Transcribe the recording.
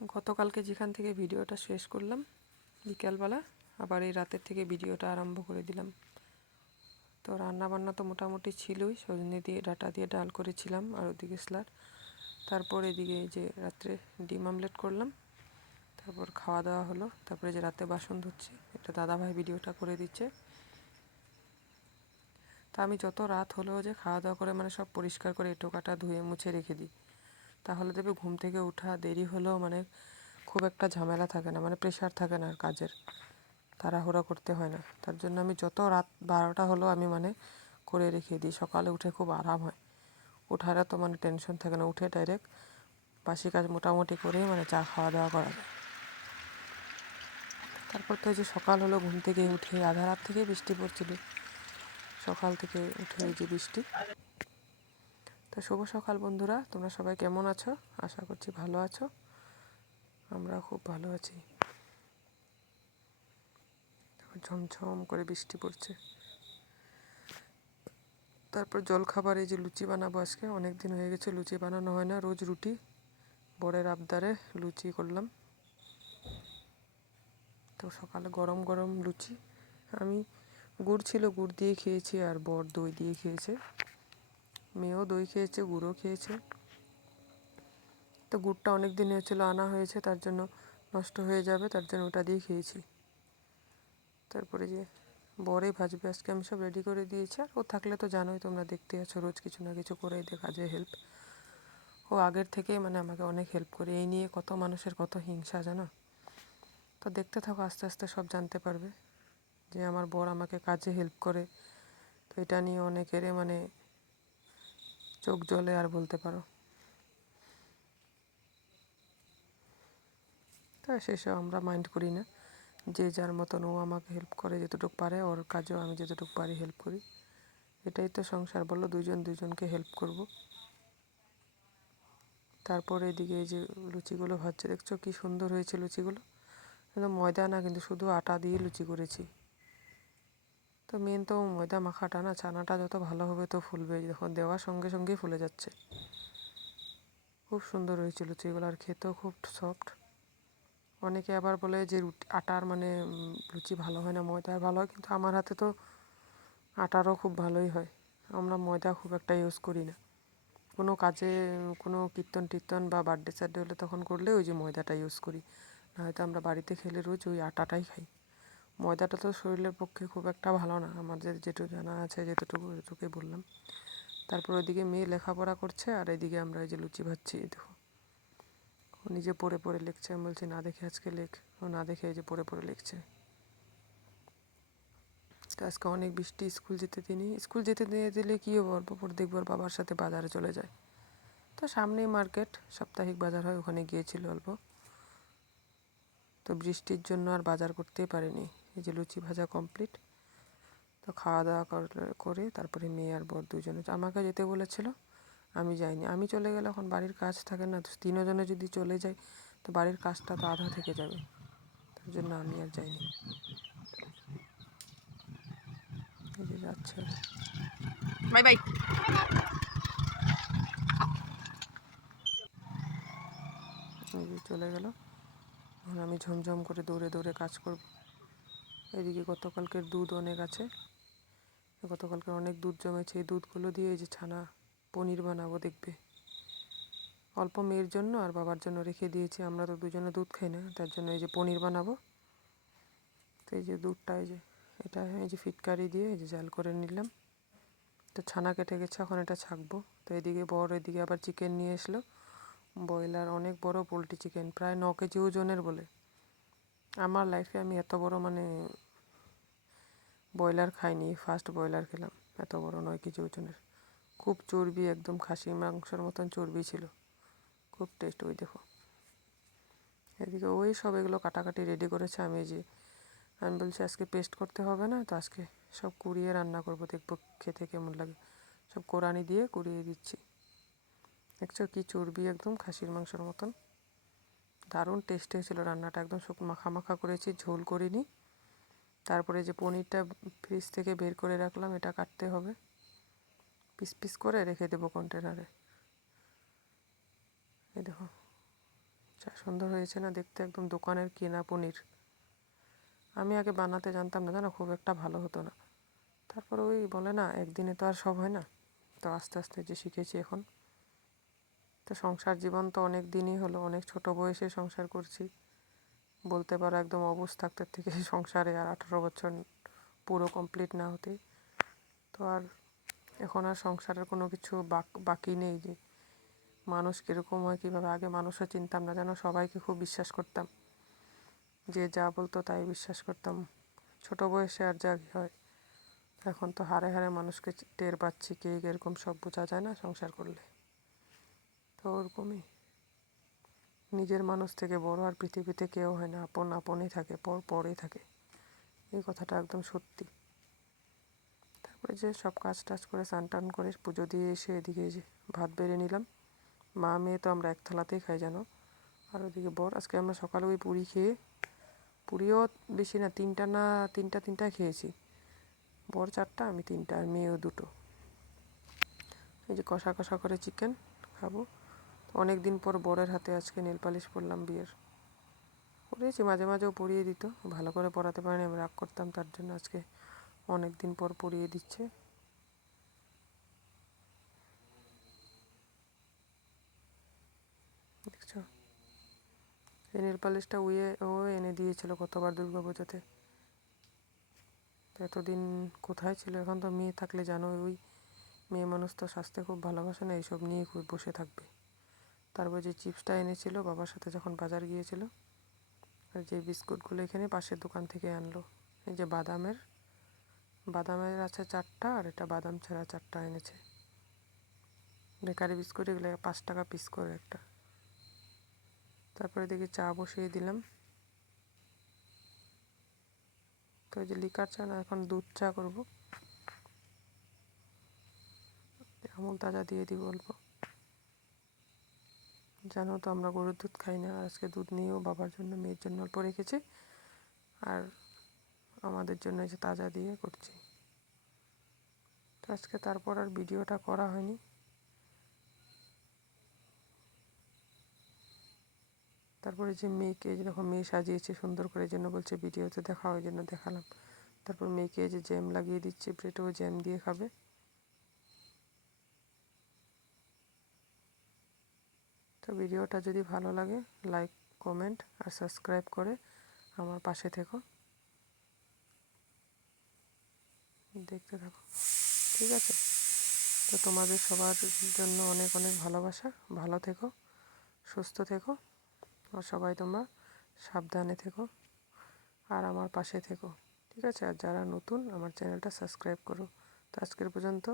গতকালকে যেখান থেকে ভিডিওটা শেষ করলাম বিকেলবেলা, আবার এই রাতের থেকে ভিডিওটা আরম্ভ করে দিলাম। তো রান্নাবান্না তো মোটামুটি ছিলই, সজনে দিয়ে ডাঁটা দিয়ে ডাল করেছিলাম আর ওদিকে স্যালাড। তারপর এদিকে এই যে রাত্রে ডিম আমলেট করলাম, তারপর খাওয়া দাওয়া হলো। তারপরে যে রাতে বাসন ধুচ্ছি, এটা দাদাভাই ভিডিওটা করে দিচ্ছে। তা আমি যত রাত হলেও যে খাওয়া দাওয়া করে মানে সব পরিষ্কার করে এঁটো কাটা ধুয়ে মুছে রেখে দিই, তাহলে দেবে ঘুম থেকে ওঠা দেরি হলেও মানে খুব একটা ঝামেলা থাকে না, মানে প্রেশার থাকে না আর কাজের, তাড়াহুড়ো করতে হয় না। তার জন্য আমি যত রাত 12টা হলেও আমি মানে করে রেখে দিই, সকালে উঠে খুব আরাম হয়। ওঠারে তো মানে টেনশন থাকে না, উঠে ডাইরেক্ট বাসি কাজ মোটামুটি করেই মানে চা খাওয়া দাওয়া করা যায়। তারপর তো যে সকাল হলো, ঘুম থেকে উঠে আধা রাত থেকে বৃষ্টি পড়ছিল, সকাল থেকে উঠে এই যে বৃষ্টি। তো শুভ সকাল বন্ধুরা, তোমরা সবাই কেমন আছো? আশা করছি ভালো আছো, আমরা খুব ভালো আছি। ঝমঝম করে বৃষ্টি পড়ছে। তারপর জলখাবার এই যে লুচি বানাবো আজকে, অনেক দিন হয়ে গেছে লুচি বানানো হয় না, রোজ রুটি। বরের আবদারে লুচি করলাম। তো সকালে গরম গরম লুচি, আমি গুড় ছিল গুড় দিয়ে খেয়েছি, আর বর দই দিয়ে খেয়েছে। মেয়েও দই খেয়েছে, গুড়ও খেয়েছে। তো গুড়টা অনেক দিন হয়েছিল আনা হয়েছে, তার জন্য নষ্ট হয়ে যাবে, তার জন্য ওটা দিয়ে খেয়েছি। তারপরে যে বরে ভাজবে আজকে, আমি সব রেডি করে দিয়েছি। আর ও থাকলে তো জানোই, তোমরা দেখতে আছো, রোজ কিছু না কিছু করে দিয়ে কাজে হেল্প। ও আগের থেকেই মানে আমাকে অনেক হেল্প করে। এই নিয়ে কত মানুষের কত হিংসা জানো। তো দেখতে থাকো, আস্তে আস্তে সব জানতে পারবে যে আমার বর আমাকে কাজে হেল্প করে। তো এটা নিয়ে অনেকেরই মানে চোখ জ্বলে আর বলতে পারো। তা সেসব আমরা মাইন্ড করি না, যে যার মতন। ও আমাকে হেল্প করে যতটুকু পারে, ওর কাজেও আমি যতটুকু পারি হেল্প করি। এটাই তো সংসার, বলো, দুজন দুজনকে হেল্প করব। তারপরে এদিকে এই যে লুচিগুলো ভাজছে, দেখছো কি সুন্দর হয়েছে লুচিগুলো। কিন্তু ময়দা না, কিন্তু শুধু আটা দিয়ে লুচি করেছি। তো মেন তো ময়দা মাখাটা না, ছানাটা যত ভালো হবে তো ফুলবে। যখন দেওয়ার সঙ্গে সঙ্গেই ফুলে যাচ্ছে। খুব সুন্দর হয়েছে লুচিগুলো, আর খেতেও খুব সফট। অনেকে আবার বলে যে আটার মানে লুচি ভালো হয় না, ময়দার ভালো হয়, কিন্তু আমার হাতে তো আটারও খুব ভালোই হয়। আমরা ময়দা খুব একটা ইউজ করি না কোনো কাজে, কোনো কীর্তন টির্তন বা বার্থডে সার্থডে হলে তখন করলে ওই যে ময়দাটা ইউজ করি। হয়তো আমরা বাড়িতে খেলে রোজ ওই আটাটাই খাই। ময়দাটা তো শরীরের পক্ষে খুব একটা ভালো না, আমাদের যেটুকু জানা আছে যেটুকুই বললাম। তারপর ওইদিকে মেয়ে লেখাপড়া করছে, আর এদিকে আমরা এই যে লুচি ভাজছি। দেখো, ও নিজে পড়ে পড়ে লিখছে। আমি বলছি না দেখে আজকে লেখ, ও না দেখে এই যে পড়ে পড়ে লিখছে। তো আজকে অনেক বৃষ্টি, স্কুল যেতে দিয়ে দিলে কী হবে, অল্প পর দেখবো বাবার সাথে বাজারে চলে যায়। তো সামনেই মার্কেট, সাপ্তাহিক বাজার হয়, ওখানে গিয়েছিল অল্প। তো বৃষ্টির জন্য আর বাজার করতেই পারিনি। এই যে লুচি ভাজা কমপ্লিট। তো খাওয়া দাওয়া করে তারপরে মেয়ে আর বর দুজনে আমাকে যেতে বলেছিল, আমি যাইনি। আমি চলে গেলে এখন বাড়ির কাজ থাকে না, তিনজনে যদি চলে যাই তো বাড়ির কাজটা তো আধা থেকে যাবে, তার জন্য আমি আর যাইনি। এই যে যাচ্ছে, বাই বাই। এই যে চলে গেল, এখন আমি ঝমঝম করে দৌড়ে দৌড়ে কাজ করব। এদিকে গতকালকের দুধ অনেক আছে, গতকালকে অনেক দুধ জমেছে। এই দুধগুলো দিয়ে এই যে ছানা পনির বানাবো, দেখবে। অল্প মেয়ের জন্য আর বাবার জন্য রেখে দিয়েছি, আমরা তো দুজনে দুধ খাই না, তার জন্য এই যে পনির বানাবো। তো এই যে দুধটা, এই যে এটা এই যে ফিটকারি দিয়ে এই যে জাল করে নিলাম। তো ছানা কেটে গেছে, এখন এটা ছাকবো। তো এদিকে বর এদিকে আবার চিকেন নিয়ে এসলো, ব্রয়লার, অনেক বড় পোলট্রি চিকেন, প্রায় 9 কেজি ওজনের বলে। আমার লাইফে আমি এত বড় মানে ব্রয়লার খাইনি, ফার্স্ট ব্রয়লার খেলাম। এত বড় 9 কেজি ওজনের, খুব চর্বি, একদম খাসির মাংসের মতন চর্বি ছিল, খুব টেস্ট। ওই দেখো, এদিকে ওই সব এগুলো কাটাকাটি রেডি করেছে। আমি বলছি আজকে পেস্ট করতে হবে না, তো আজকে সব কুড়িয়ে রান্না করবো, দেখবো খেতে কেমন লাগে। সব কোরানি দিয়ে কুড়িয়ে দিচ্ছি। দেখছো কি চর্বি, একদম খাসির মাংসের মতন। দারুণ টেস্ট হয়েছিল রান্নাটা, একদম মাখা মাখা করেছি, ঝোল করিনি। তারপরে যে পনিরটা ফ্রিজ থেকে বের করে রাখলাম, এটা কাটতে হবে, পিস পিস করে রেখে দেবো কন্টেনারে। এই দেখো, সুন্দর হয়েছে না দেখতে, একদম দোকানের কেনা পনির। আমি আগে বানাতে জানতাম না, জানো, খুব একটা ভালো হতো না। তারপর ওই বলে না, একদিনে তো আর সব হয় না, তো আস্তে আস্তে যে শিখেছি এখন। তো সংসার জীবন তো অনেক দিনই হলো, অনেক ছোট বয়সে সংসার করছি বলতে পারো, একদম অবুঝ থাকতে থেকে সংসারে, আর 18 বছর পুরো কমপ্লিট না হতে। তো আর এখন আর সংসারের কোনো কিছু বাকি নেই, যে মানুষ কীরকম হয় কীভাবে। আগে মানুষও চিনতাম না, যেন সবাইকে খুব বিশ্বাস করতাম, যে যা বলতো তাই বিশ্বাস করতাম ছোট বয়সে, আর যা হয়। এখন তো হারে হারে মানুষকে টের পাচ্ছি, কে এরকম, সব বোঝা যায় না সংসার করলে। তো ওরকমই, নিজের মানুষ থেকে বড় আর পৃথিবীতে কেউ হয় না, আপন আপনই থাকে, পর পরেই থাকে, এই কথাটা একদম সত্যি। তারপরে যে সব কাজ টাজ করে স্নান টান করে পুজো দিয়ে এসে এদিকে যে ভাত বেড়ে নিলাম। মা মেয়ে তো আমরা এক থালাতেই খাই জানো। আর ওদিকে বর, আজকে আমরা সকালে ওই পুরি খেয়ে, পুরিও বেশি না, তিনটা খেয়েছি। বর 4টা, আমি 3টা, আর মেয়েও 2টো। এই যে কষা কষা করে চিকেন খাবো। অনেক দিন পর বরের হাতে আজকে নেল পালিশ পরলাম বিয়ের। পরিয়েছি, মাঝে মাঝেও পরিয়ে দিত, ভালো করে পরাতে পারিনি, আমি রাগ করতাম, তার জন্য আজকে অনেক দিন পর পরিয়ে দিচ্ছে। দেখছো, এই নেল পালিশটা ও এনে দিয়েছিল কতবার দুর্গা পুজোতে। তো এতদিন কোথায় ছিল, এখন তো মেয়ে থাকলে জানো, ওই মেয়ে মানুষ তো স্বাস্থ্যে খুব ভালোবাসে না, এইসব নিয়ে খুব বসে থাকবে। তারপর যে চিপসটা এনেছিল বাবার সাথে যখন বাজার গিয়েছিল, আর যে বিস্কুটগুলো এখানে পাশের দোকান থেকে আনলো, এই যে বাদামের আছে 4টা, আর এটা বাদাম ছাড়া 4টা এনেছে। বেকারি বিস্কুট, এগুলো 5 টাকা পিস করে একটা। তারপরে দেখি চা বসিয়ে দিলাম। তো এই যে লিকার চা না, এখন দুধ চা করবো, আমুল তাজা দিয়ে দিব অল্প। জানো তো আমরা গরুর দুধ খাই না, আজকে দুধ নিয়েও বাবার জন্য মেয়ের জন্য অল্প রেখেছি, আর আমাদের জন্য যে তাজা দিয়ে করছি। তো আজকে তারপর আর ভিডিওটা করা হয়নি। তারপরে যে মেয়েকে, যখন মেয়ে সাজিয়েছে সুন্দর করে, জন্য বলছে ভিডিওতে দেখা, ওই জন্য দেখালাম। তারপর মেয়েকে যে জ্যাম লাগিয়ে দিচ্ছি ব্রেডেও, জ্যাম দিয়ে খাবে। তো ভিডিওটা যদি ভালো লাগে, লাইক, কমেন্ট আর সাবস্ক্রাইব করে আমার পাশে থেকো, দেখতে থাকো, ঠিক আছে? তো তোমাদের সবার জন্য অনেক অনেক ভালোবাসা। ভালো থেকো, সুস্থ থেকো, আর সবাই তোমরা সাবধানে থেকো, আর আমার পাশে থেকো, ঠিক আছে? আর যারা নতুন, আমার চ্যানেলটা সাবস্ক্রাইব করো। তো আজকের পর্যন্ত।